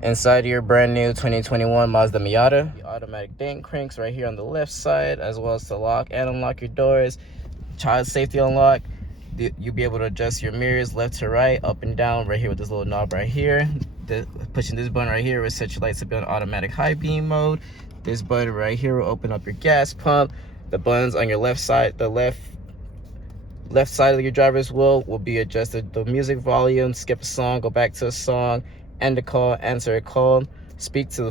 Inside your brand new 2021 Mazda Miata. The automatic ding cranks right here on the left side, as well as to lock and unlock your doors. Child safety unlock. You'll be able to adjust your mirrors left to right, up and down right here with this little knob right here. Pushing this button right here will set your lights to be on automatic high beam mode. This button right here will open up your gas pump. The buttons on your left side, the left side of your driver's wheel will be adjusted. The music volume, skip a song, go back to a song, end a call, answer a call, speak to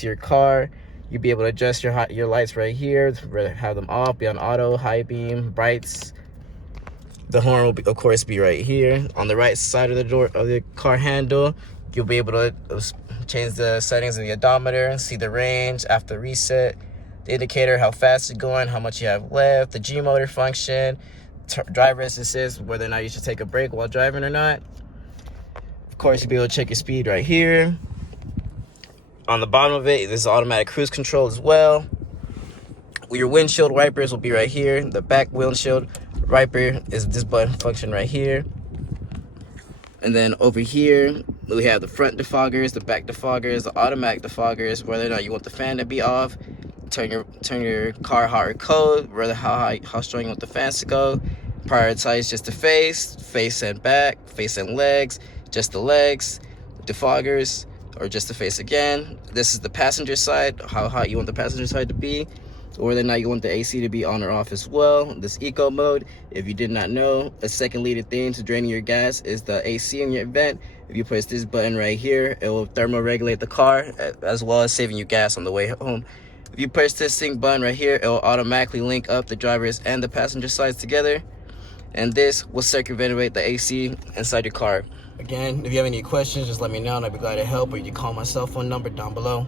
your car. You'll be able to adjust your lights right here, have them off, be on auto, high beam, brights. The horn will be, of course, be right here on the right side of the door of the car handle. You'll be able to change the settings of the odometer, see the range after reset, the indicator, how fast you're going, how much you have left, the G motor function, driver assist, whether or not you should take a break while driving or not. Of course, you'll be able to check your speed right here. On the bottom of it, this is automatic cruise control as well. Your windshield wipers will be right here. The back windshield wiper is this button function right here. And then over here, we have the front defoggers, the back defoggers, the automatic defoggers, whether or not you want the fan to be off, turn your car hot or cold, whether how strong you want the fans to go. Prioritize just the face and back, face and legs, just the legs, defoggers, or just the face again. This is the passenger side, how hot you want the passenger side to be, or whether or not you want the AC to be on or off as well. This eco mode, if you did not know, a second leading thing to draining your gas is the AC in your vent. If you press this button right here, it will thermoregulate the car as well as saving you gas on the way home. If you press this sync button right here, it will automatically link up the driver's and the passenger sides together. And this will circumventilate the AC inside your car. Again, if you have any questions, just let me know and I'll be glad to help, or you can call my cell phone number down below.